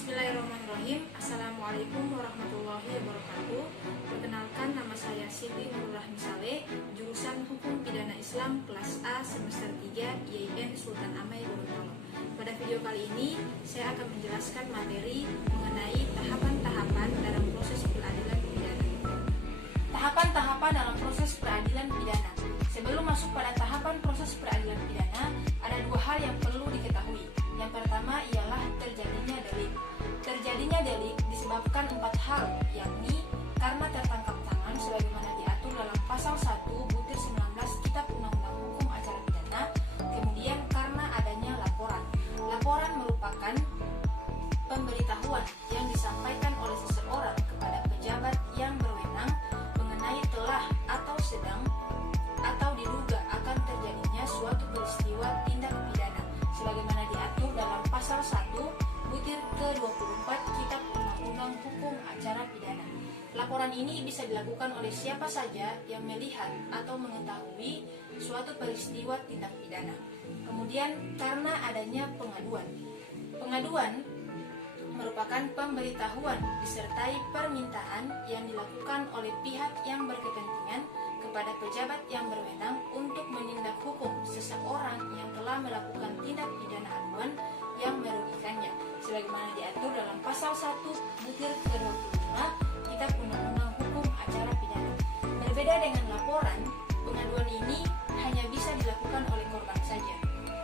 Bismillahirrahmanirrahim. Assalamualaikum warahmatullahi wabarakatuh. Perkenalkan, nama saya Siti Nurrahmi Saleh, jurusan Hukum Pidana Islam kelas A semester 3 IAIN Sultan Amai Gorontalo. Pada video kali ini, saya akan menjelaskan materi mengenai tahapan-tahapan dalam proses peradilan pidana. Tahapan-tahapan dalam proses peradilan pidana. Sebelum masuk pada tahapan proses peradilan pidana, ada dua hal yang perlu diketahui. Yang pertama ialah terjadinya delik. Terjadinya delik disebabkan 4 hal, yakni karena tertangkap tangan sebagaimana diatur dalam pasal 1/19 Kitab Undang-Undang Hukum Acara Pidana, kemudian karena adanya laporan. Laporan merupakan pemberitahuan yang disampaikan oleh seseorang kepada pejabat yang berwenang mengenai telah atau sedang atau diduga akan terjadinya suatu peristiwa tindak pidana sebagaimana diatur dalam pasal 1/ke-24 Kitab Undang-Undang Hukum Acara Pidana. Laporan ini bisa dilakukan oleh siapa saja yang melihat atau mengetahui suatu peristiwa tindak pidana. Kemudian karena adanya pengaduan. Pengaduan merupakan pemberitahuan disertai permintaan yang dilakukan oleh pihak yang berkepentingan kepada pejabat yang berwenang untuk menindak hukum seseorang yang telah melakukan tindak pidana aduan yang merugikannya sebagaimana diatur dalam pasal 1/ke-25 Kitab Undang-Undang Hukum Acara Pidana. Berbeda dengan laporan, pengaduan ini hanya bisa dilakukan oleh korban saja.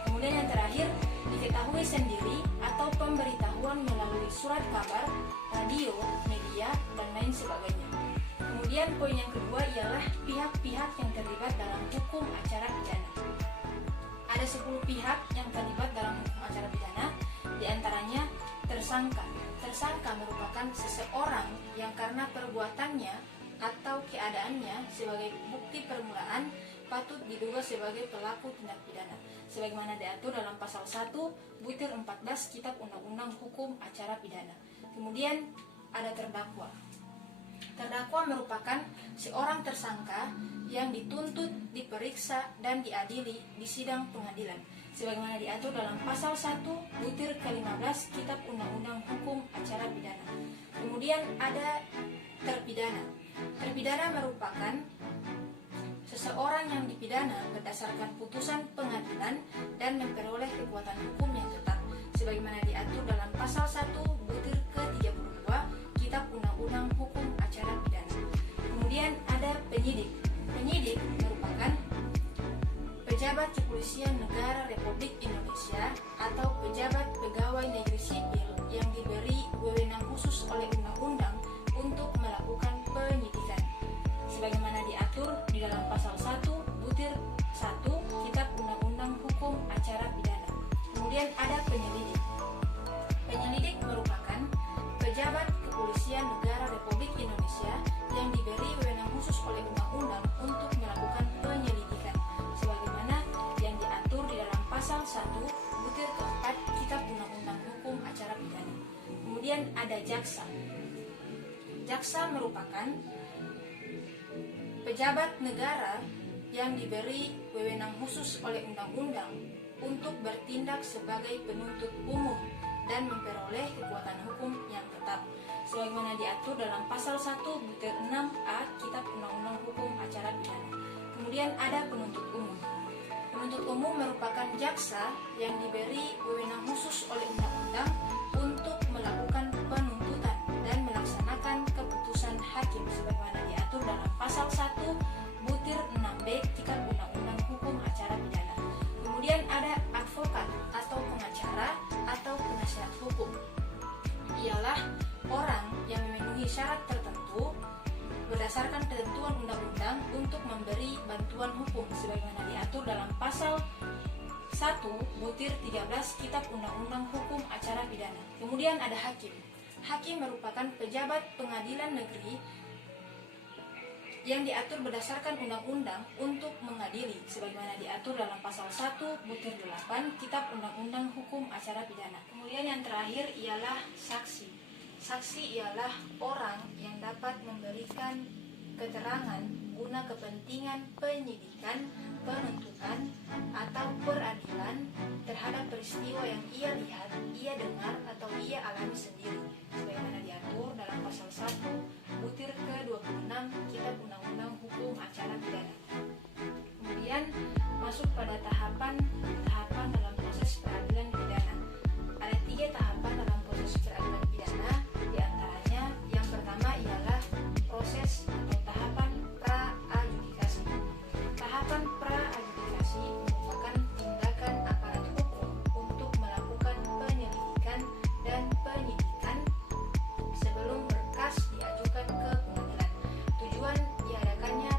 Kemudian yang terakhir, diketahui sendiri atau pemberitahuan melalui surat kabar, radio, media, dan lain sebagainya. Kemudian poin yang kedua ialah pihak-pihak yang terlibat dalam hukum acara pidana. Ada 10 pihak yang terlibat dalam hukum acara pidana, diantaranya tersangka. Tersangka merupakan seseorang yang karena perbuatannya atau keadaannya sebagai bukti permulaan patut diduga sebagai pelaku tindak pidana sebagaimana diatur dalam pasal 1/14 Kitab Undang-Undang Hukum Acara Pidana. Kemudian ada terdakwa. Terdakwa merupakan seorang tersangka yang dituntut, diperiksa, dan diadili di sidang pengadilan sebagaimana diatur dalam pasal 1/ke-15 Kitab Undang-Undang Hukum Acara Pidana. Kemudian ada terpidana. Terpidana merupakan seseorang yang dipidana berdasarkan putusan pengadilan dan memperoleh kekuatan hukum yang tetap sebagaimana diatur dalam pasal 1/ke-32 Kitab Undang-Undang Hukum Acara Pidana. Kemudian ada penyidik. Penyidik merupakan pejabat kepolisian negara Republik Indonesia atau pejabat pegawai negeri sipil yang diberi wewenang khusus oleh undang-undang untuk melakukan penyidikan sebagaimana diatur di dalam pasal 1/1 Kitab Undang-Undang Hukum Acara Pidana. Kemudian ada penyelidik. Penyelidik merupakan pejabat kepolisian negara Republik Indonesia yang diberi wewenang khusus oleh undang-undang untuk melakukan penyelidikan sebagaimana yang diatur di dalam pasal 1/4 Kitab Undang-Undang Hukum Acara Pidana. Kemudian ada jaksa. Jaksa merupakan pejabat negara yang diberi wewenang khusus oleh undang-undang untuk bertindak sebagai penuntut umum dan memperoleh kekuatan hukum yang tetap sebagaimana diatur dalam pasal 1/6A Kitab Undang-Undang Hukum Acara Pidana. Kemudian ada penuntut umum. Penuntut umum merupakan jaksa yang diberi wewenang khusus oleh undang-undang untuk melakukan penuntutan dan melaksanakan keputusan hakim sebagaimana diatur dalam pasal 1/6B Kitab Undang-Undang Hukum Acara Pidana. Kemudian ada advokat atau pengacara atau penasihat hukum. Ialah orang yang memenuhi syarat tertentu berdasarkan ketentuan undang-undang untuk memberi bantuan hukum sebagaimana diatur dalam pasal 1/13 Kitab Undang-Undang Hukum Acara Pidana. Kemudian ada hakim. Hakim merupakan pejabat pengadilan negeri yang diatur berdasarkan undang-undang untuk mengadili sebagaimana diatur dalam pasal 1/8 Kitab Undang-Undang Hukum Acara Pidana. Kemudian yang terakhir ialah saksi. Saksi ialah orang yang dapat memberikan keterangan guna kepentingan penyidikan, penuntutan, atau peradilan terhadap peristiwa yang ia lihat, ia dengar, atau ia alami sendiri, sebagaimana diatur dalam pasal 1 butir ke-26 Kitab Undang-Undang Hukum Acara Pidana. Kemudian masuk pada tahapan dalam proses peradilan pidana. Ada 3 tahapan dalam proses peradilan pidana, diantaranya yang pertama ialah proses atau tahapan pra-adjudikasi. Tahapan pra-adjudikasi merupakan tindakan aparat hukum untuk melakukan penyelidikan dan penyidikan sebelum berkas diajukan ke pengadilan. Tujuan diadakannya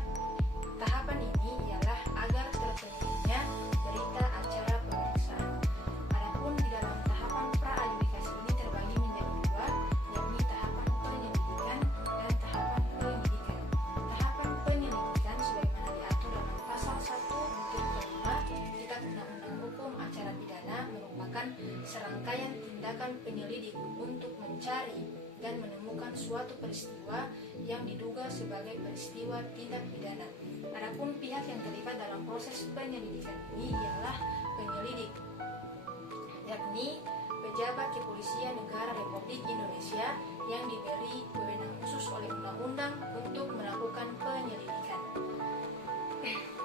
tahapan ini ialah agar terpenuhinya berita acara pemeriksaan. Adapun di dalam tahapan pra-adjudikasi ini terbagi menjadi 2, yakni tahapan penyelidikan dan tahapan penyidikan. Tahapan penyelidikan sebagaimana diatur dalam pasal 1 butir ke-5 Kitab Undang-Undang Hukum Acara Pidana merupakan serangkaian tindakan penyelidik untuk mencari dan menemukan suatu peristiwa yang diduga sebagai peristiwa tindak pidana. Adapun pihak yang terlibat dalam proses penyelidikan ini ialah penyelidik, yakni pejabat kepolisian negara Republik Indonesia yang diberi wewenang khusus oleh undang-undang untuk melakukan penyelidikan.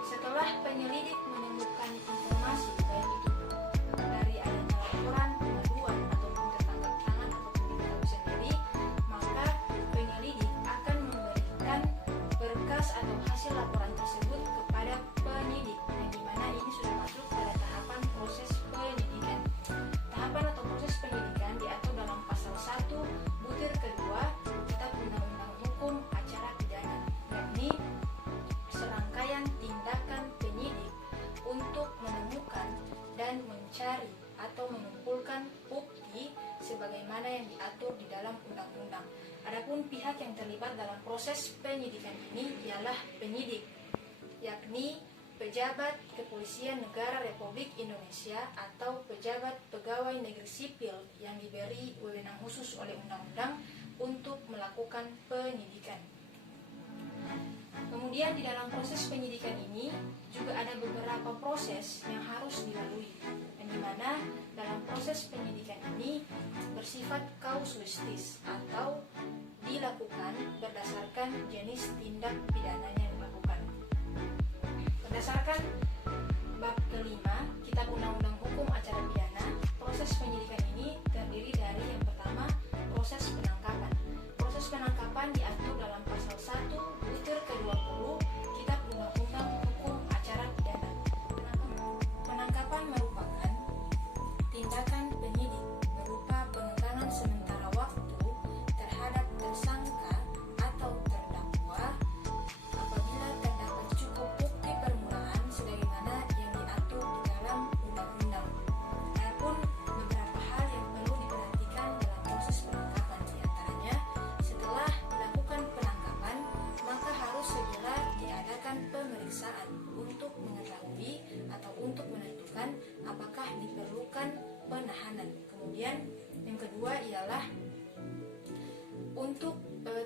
Setelah penyelidik menemukan informasi baik itu dari adanya laporan, pengaduan, ataupun tertangkap tangan ataupun diketahui sendiri, maka penyelidik akan memberikan berkas atau hasil laporan tersebut kepada penyidik, yang dimana ini sudah masuk pada tahapan proses penyidikan. Tahapan atau proses penyidikan diatur dalam pasal 1 butir ke-2 Kitab Undang-Undang Hukum Acara Pidana, yakni serangkaian tindakan penyidik untuk menemukan dan mencari atau mengumpulkan bukti sebagaimana yang diatur di dalam undang-undang. Adapun pihak yang terlibat dalam proses penyidikan ini ialah penyidik, yakni pejabat kepolisian negara Republik Indonesia atau pejabat pegawai negeri sipil yang diberi wewenang khusus oleh undang-undang untuk melakukan penyidikan. Kemudian di dalam proses penyidikan ini juga ada beberapa proses yang harus dilalui, yang dimana dalam proses penyidikan ini bersifat kausalistis atau dilakukan berdasarkan jenis tindak pidananya yang dilakukan. Berdasarkan bab kelima Kitab Undang-Undang Hukum Acara Pidana, proses penyidikan ini terdiri dari yang pertama proses penangkapan. Proses penangkapan diatur dalam pasal 1 butir ke-20 Kitab Undang-Undang Hukum Acara Pidana. Penangkapan merupakan tindakan penyidik berupa pengekangan sementara waktu terhadap tersangka atau terdakwa apabila terdapat cukup bukti permulaan sebagaimana yang diatur di dalam undang-undang. Adapun beberapa hal yang perlu diperhatikan dalam proses penangkapan, diantaranya setelah dilakukan penangkapan maka harus segera diadakan pemeriksaan untuk mengetahui atau untuk menentukan apakah diperlukan penahanan. Kemudian yang kedua ialah untuk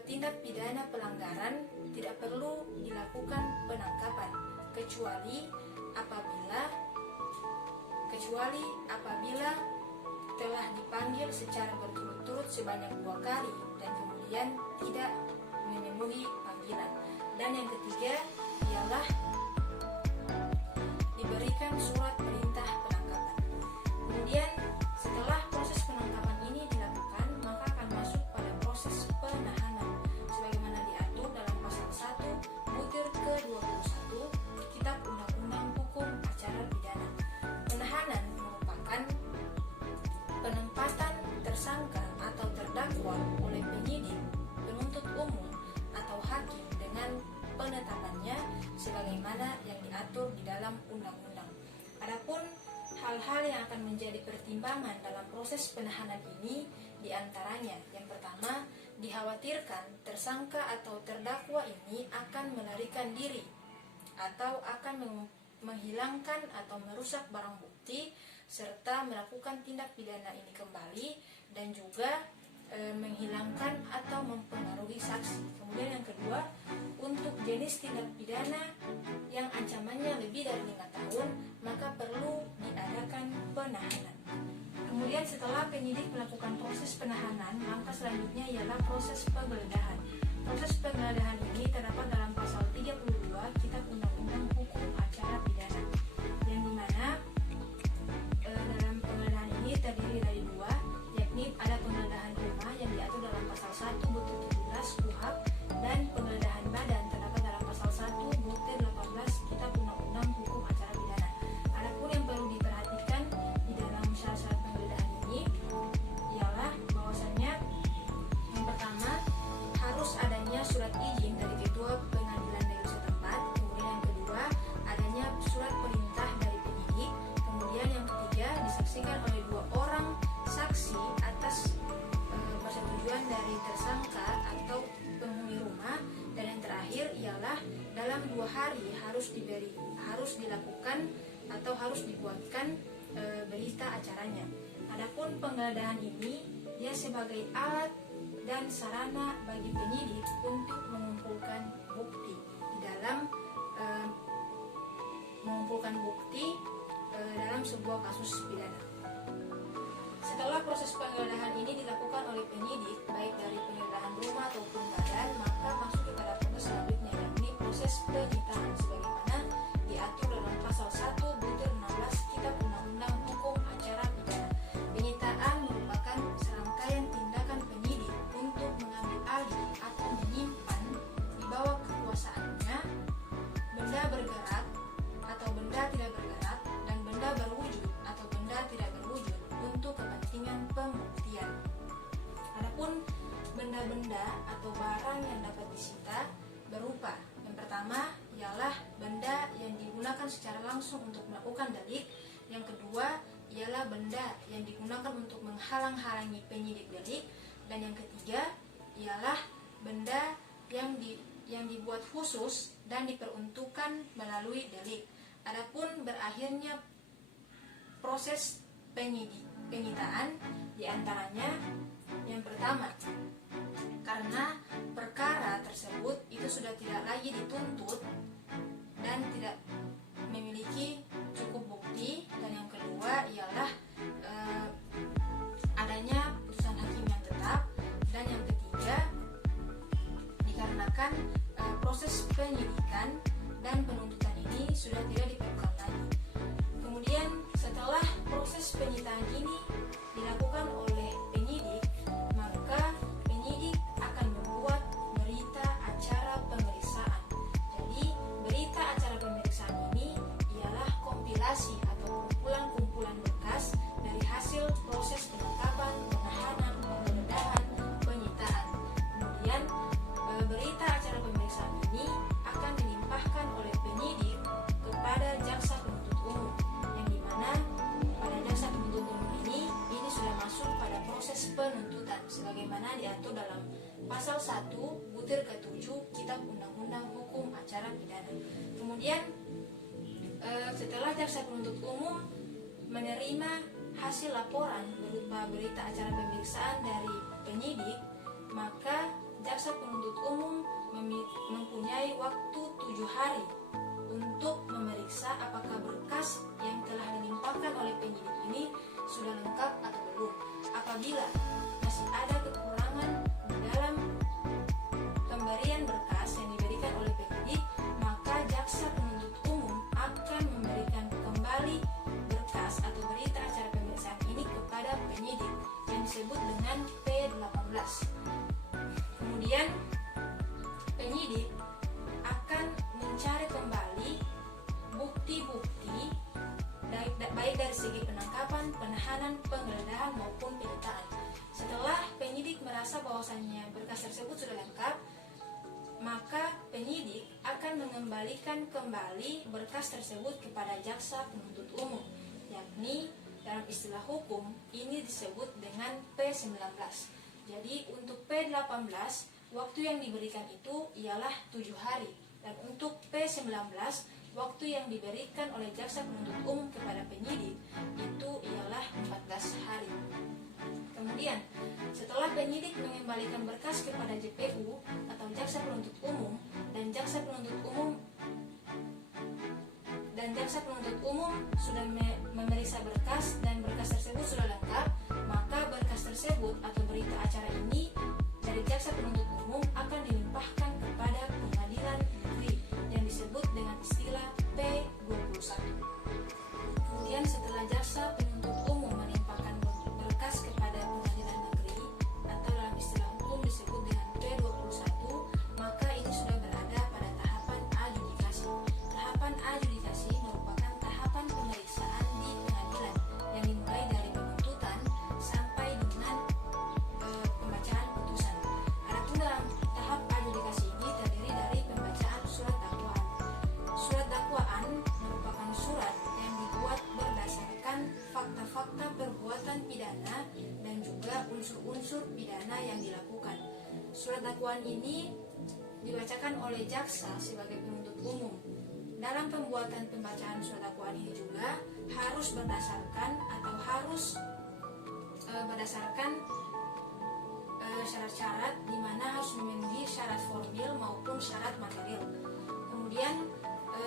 tindak pidana pelanggaran tidak perlu dilakukan penangkapan kecuali apabila telah dipanggil secara berturut-turut sebanyak 2 kali dan kemudian tidak memenuhi panggilan. Dan yang ketiga ialah diberikan surat perintah penangkapan. Kemudian setelah proses penangkapan ini dilakukan, maka akan masuk pada proses penahanan sebagaimana diatur dalam pasal 1 butir ke-21 Kitab Undang-Undang Hukum Acara Pidana. Penahanan merupakan penempatan tersangka atau terdakwa oleh penyidik, penuntut umum, atau hakim dengan penetapannya sebagaimana yang diatur di dalam undang-undang. Adapun hal-hal yang akan menjadi pertimbangan dalam proses penahanan ini diantaranya yang pertama, dikhawatirkan tersangka atau terdakwa ini akan melarikan diri atau akan menghilangkan atau merusak barang bukti serta melakukan tindak pidana ini kembali, dan juga menghilangkan atau mempengaruhi saksi. Kemudian yang kedua, untuk jenis tindak pidana yang ancamannya lebih dari 5 tahun, maka perlu diadakan penahanan. Kemudian setelah penyidik melakukan proses penahanan, langkah selanjutnya ialah proses penggeledahan. Proses penggeledahan ini terdapat dalam pasal 32 Kitab Undang-Undang Hukum Acara Pidana, yang dimana dalam penggeledahan ini terdiri dari dua, yakni ada penggeledahan rumah yang diatur dalam pasal 1 butir 17 KUHP dan penggeledahan badan terdapat dalam pasal 1 butir 18 Kitab Undang-Undang Hukum Acara Pidana. Adapun yang perlu diperhatikan di dalam syarat-syarat penggeledahan ini ialah bahwasannya yang pertama, harus adanya surat izin dari ketua pengadilan negeri setempat. Kemudian yang kedua, adanya surat perintah dari penyidik. Kemudian yang ketiga, disaksikan oleh 2 orang saksi atas persetujuan dari tersangka atau penghuni rumah. Dan yang terakhir ialah dalam 2 hari harus dilakukan atau harus dibuatkan berita acaranya. Adapun penggeledahan ini dia sebagai alat dan sarana bagi penyidik untuk mengumpulkan bukti di dalam dalam sebuah kasus pidana. Setelah proses penggeledahan ini dilakukan oleh penyidik, baik dari penggeledahan rumah ataupun badan, maka masuk kepada proses selanjutnya, yakni proses penyitaan sebagaimana diatur dalam pasal 1 butir 16 Kitab Undang-Undang Hukum Acara Pidana. Penyitaan merupakan serangkaian tindakan penyidik untuk mengambil alih atau menyimpan di bawah kekuasaannya benda bergerak atau benda tidak bergerak dan benda berwujud atau benda tidak berwujud untuk kepentingan pembuktian. Adapun benda-benda atau barang yang dapat disita berupa yang pertama ialah benda yang digunakan secara langsung untuk melakukan delik. Yang kedua ialah benda yang digunakan untuk menghalang-halangi penyidik delik. Dan yang ketiga ialah benda yang dibuat khusus dan diperuntukkan melalui delik. Adapun berakhirnya proses penyitaan diantaranya yang pertama, karena perkara tersebut itu sudah tidak lagi dituntut dan tidak memiliki cukup bukti. Dan yang kedua ialah adanya putusan hakim yang tetap. Dan yang ketiga, dikarenakan proses penyidikan dan penuntutan ini sudah tidak diperlukan lagi. Kemudian setelah proses penyitaan ini dilakukan oleh penyidik, maka penyidik akan membuat berita acara pemeriksaan. Jadi berita acara pemeriksaan ini ialah kompilasi atau kumpulan-kumpulan berkas dari hasil proses penangkapan, penahanan, penggeledahan, penyitaan. Kemudian berita acara pemeriksaan ini akan dilimpahkan oleh penyidik kepada jaksa penuntut umum, yang dimana pada jaksa penuntut umum ini sudah masuk pada proses penuntutan sebagaimana diatur dalam pasal 1 butir ke-7 Kitab Undang-Undang Hukum Acara Pidana. Kemudian setelah jaksa penuntut umum menerima hasil laporan berupa berita acara pemeriksaan dari penyidik, maka jaksa penuntut umum mempunyai waktu 7 hari untuk memeriksa apakah berkas yang telah dilimpahkan oleh penyidik ini sudah lengkap atau belum. Apabila masih ada kekurangan di dalam pemberian berkas yang diberikan oleh penyidik, maka jaksa penuntut umum akan memberikan kembali berkas atau berita acara pemeriksaan ini kepada penyidik yang disebut dengan P18. Kemudian penyidik akan mencari kembali bukti-bukti baik dari segi penangkapan, penahanan, penggeledahan maupun penyitaan. Setelah penyidik merasa bahwasannya berkas tersebut sudah lengkap, maka penyidik akan mengembalikan kembali berkas tersebut kepada jaksa penuntut umum, yakni dalam istilah hukum ini disebut dengan P19. Jadi untuk P18 waktu yang diberikan itu ialah 7 hari, dan untuk P19 waktu yang diberikan oleh jaksa penuntut umum kepada penyidik itu ialah 14 hari. Kemudian setelah penyidik penyidik mengembalikan berkas kepada JPU atau jaksa penuntut umum dan jaksa penuntut umum sudah memeriksa berkas dan berkas tersebut sudah lengkap, maka berkas tersebut atau berita acara ini dari jaksa penuntut umum akan dilimpahkan kepada pengadilan negeri yang disebut dengan istilah P21. Kemudian setelah jaksa penuntut umum melimpahkan berkas kepada pengadilan negeri atau dalam istilah hukum disebut dengan P21, maka ini sudah berada pada tahapan adjudikasi. Tahapan adjudikasi merupakan tahapan pemeriksaan di pengadilan yang dimulai dari penuntutan sampai dengan pembacaan putusan. Adapun dalam tahap adjudikasi ini terdiri dari pembacaan surat dakwaan. Surat dakwaan merupakan surat yang dibuat berdasarkan fakta-fakta perbuatan pidana dan juga unsur-unsur pidana yang dilakukan. Surat dakwaan ini dibacakan oleh jaksa sebagai penuntut umum. Dalam pembuatan pembacaan surat dakwaan ini juga harus berdasarkan syarat-syarat di mana harus memenuhi syarat formil maupun syarat material. Kemudian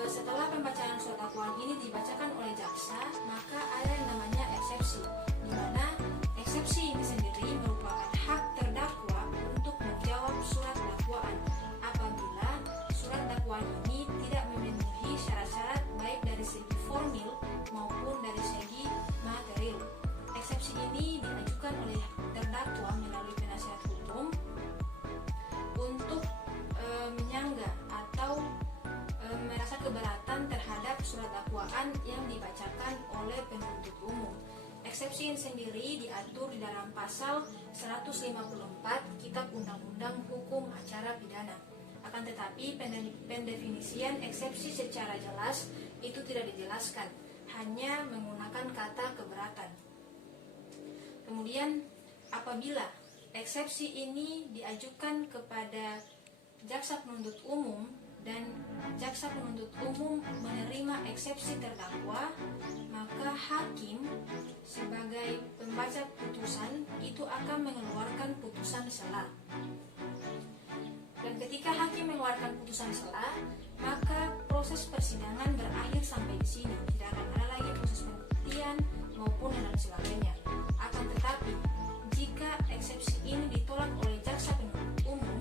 setelah pembacaan surat dakwaan ini dibacakan oleh jaksa, maka ada yang namanya eksepsi, di mana eksepsi ini sendiri merupakan hak terdakwa untuk menjawab surat dakwaan apabila surat dakwaan ini tidak memenuhi syarat-syarat baik dari segi formil maupun dari segi material. Eksepsi ini diajukan oleh terdakwa melalui penasihat hukum untuk menyanggah atau merasa keberatan terhadap surat dakwaan yang dibacakan oleh penuntut umum. Eksepsi ini sendiri diatur di dalam pasal 154 Kitab Undang-Undang Hukum Acara Pidana. Akan tetapi pendefinisian eksepsi secara jelas itu tidak dijelaskan, hanya menggunakan kata keberatan. Kemudian apabila eksepsi ini diajukan kepada jaksa penuntut umum dan jaksa penuntut umum menerima eksepsi terdakwa, maka hakim sebagai pembaca putusan itu akan mengeluarkan putusan sela. Dan ketika hakim mengeluarkan putusan sela, maka proses persidangan berakhir sampai di sini. Tidak akan ada lagi proses pembuktian maupun dan sebagainya. Akan tetapi jika eksepsi ini ditolak oleh jaksa penuntut umum,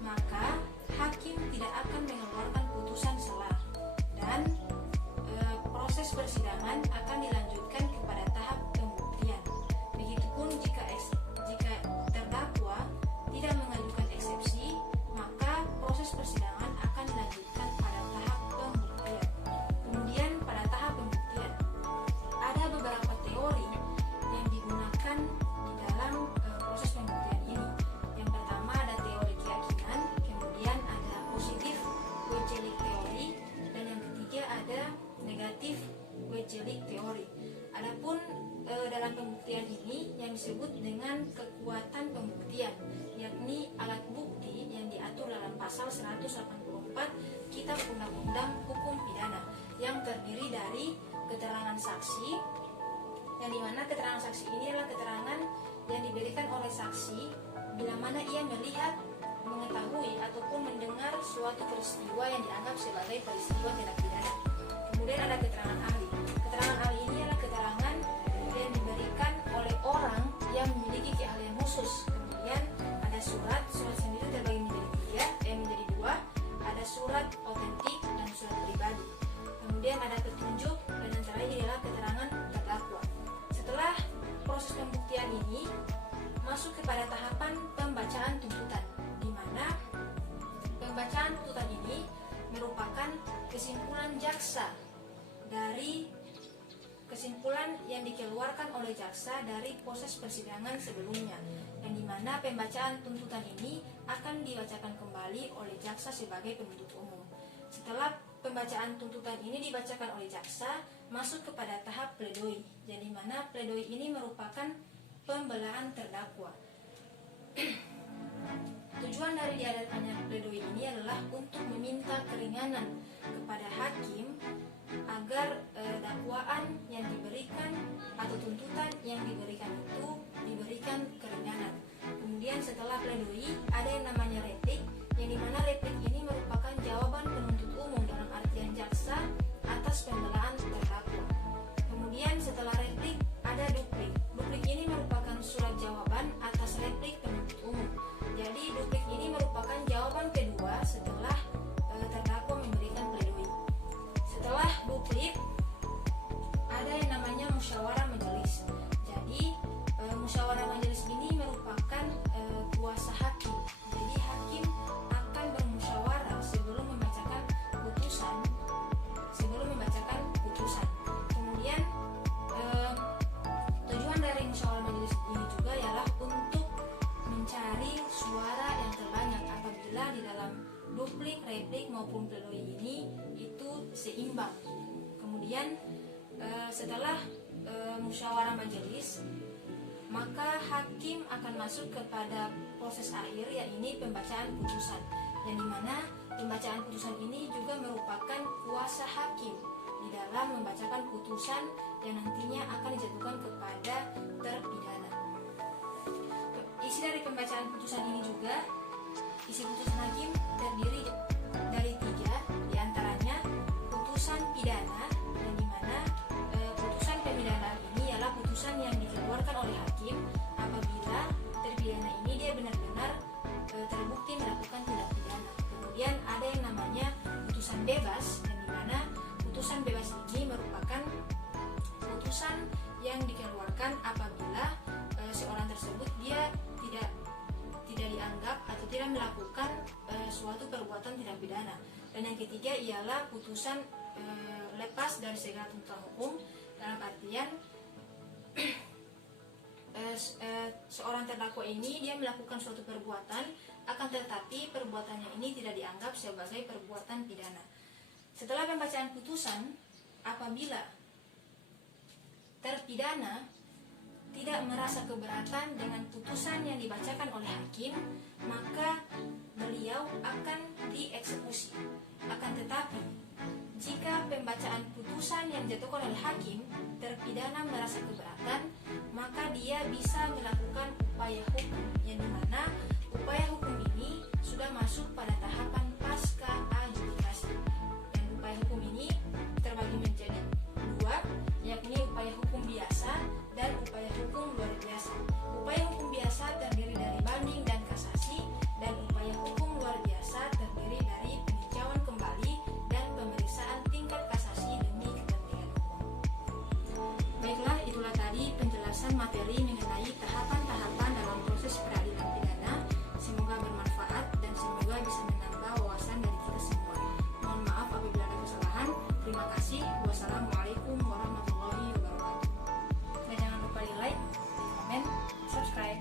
maka hakim tidak akan mengeluarkan putusan sela dan proses persidangan akan dilanjutkan kepada tahap pembuktian. Begitupun jika terdakwa tidak mengajukan eksepsi, maka proses persidangan akan dilanjutkan pada tahap pembuktian. Kemudian pada tahap pembuktian ada beberapa teori yang digunakan di dalam proses pembuktian ini. Yang pertama ada teori keyakinan, kemudian ada positif Wakejelik teori, dan yang ketiga ada negatif Wakejelik teori. Adapun dalam pembuktian ini yang disebut dengan kekuatan pembuktian, yakni alat bukti yang diatur dalam pasal 184 Kitab Undang-Undang Hukum Pidana, yang terdiri dari keterangan saksi, yang dimana keterangan saksi ini adalah keterangan yang diberikan oleh saksi bila mana ia melihat, mengetahui ataupun mendengar suatu peristiwa yang dianggap sebagai peristiwa tindak pidana. Kemudian ada keterangan ahli. Keterangan ahli ini adalah keterangan yang diberikan oleh orang yang memiliki keahlian khusus. Kemudian ada surat sendiri terbagi menjadi dua, ada surat otentik dan surat pribadi. Kemudian ada petunjuk, dan yang terakhir adalah keterangan terdakwa. Setelah proses pembuktian ini masuk kepada tahapan pembacaan tuntutan, di mana pembacaan tuntutan ini merupakan kesimpulan jaksa dari kesimpulan yang dikeluarkan oleh jaksa dari proses persidangan sebelumnya, yang dimana pembacaan tuntutan ini akan dibacakan kembali oleh jaksa sebagai penuntut umum. Setelah pembacaan tuntutan ini dibacakan oleh jaksa, masuk kepada tahap pledoi, yang dimana pledoi ini merupakan pembelaan terdakwa. Tujuan dari diadakannya pledoi ini adalah untuk meminta keringanan kepada hakim agar dakwaan yang diberikan atau tuntutan yang diberikan itu diberikan keringanan. Kemudian setelah pledoi ada yang namanya replik, yang dimana replik ini merupakan jawaban penuntut umum dalam artian jaksa atas pembelaan terdakwa. Kemudian setelah replik ada duplik. Duplik ini merupakan surat jawaban atas replik penuntut umum. Jadi duplik ini merupakan jawaban kedua setelah terdakwa memberikan pledoi. Setelah duplik ada yang namanya musyawarah majelis. Jadi musyawarah majelis ini merupakan kuasa hakim. Jadi hakim akan bermusyawarah sebelum membacakan putusan. Kemudian tujuan dari musyawarah majelis ini juga ialah untuk mencari suara yang terbanyak apabila di dalam duplik, replik maupun pledoi ini itu seimbang. Kemudian setelah musyawarah majelis, maka hakim akan masuk kepada proses akhir, yakni pembacaan putusan, yang dimana pembacaan putusan ini juga merupakan kuasa hakim di dalam membacakan putusan yang nantinya akan dijatuhkan kepada terpidana. Isi dari pembacaan putusan ini juga, isi putusan hakim terdiri dari 3, diantaranya putusan pidana, yang dimana putusan pemidanaan ini ialah putusan yang dikeluarkan oleh hakim apabila terpidana ini dia benar-benar terbukti melakukan tindak pidana. Kemudian ada yang namanya putusan bebas, yang dimana putusan bebas ini merupakan putusan yang dikeluarkan apabila seorang tersebut dia tidak dianggap atau tidak melakukan suatu perbuatan tindak pidana. Dan yang ketiga ialah putusan lepas dari segala tuntutan hukum, dalam artian seorang terdakwa ini dia melakukan suatu perbuatan, akan tetapi perbuatannya ini tidak dianggap sebagai perbuatan pidana. Setelah pembacaan putusan, apabila terpidana tidak merasa keberatan dengan putusan yang dibacakan oleh hakim, maka beliau akan dieksekusi. Akan tetapi jika pembacaan putusan yang dijatuhkan oleh hakim terpidana merasa keberatan, maka dia bisa melakukan upaya hukum, yang dimana upaya hukum ini sudah masuk pada tahapan pasca adjudikasi. Dan upaya hukum ini terbagi menjadi 2, yakni upaya hukum biasa dan upaya hukum luar biasa. Upaya hukum biasa terdiri dari banding dan kasasi, dan upaya hukum luar biasa terdiri dari peninjauan kembali dan pemeriksaan tingkat kasasi demi kepentingan hukum. Baiklah, itulah tadi penjelasan materi mengenai tahapan-tahapan dalam proses peradilan pidana. Semoga bermanfaat dan semoga bisa menambah wawasan dari kita semua. Mohon maaf apabila ada kesalahan. Terima kasih. Wassalamualaikum warahmatullahi wabarakatuh. Dan jangan lupa di like, comment, subscribe.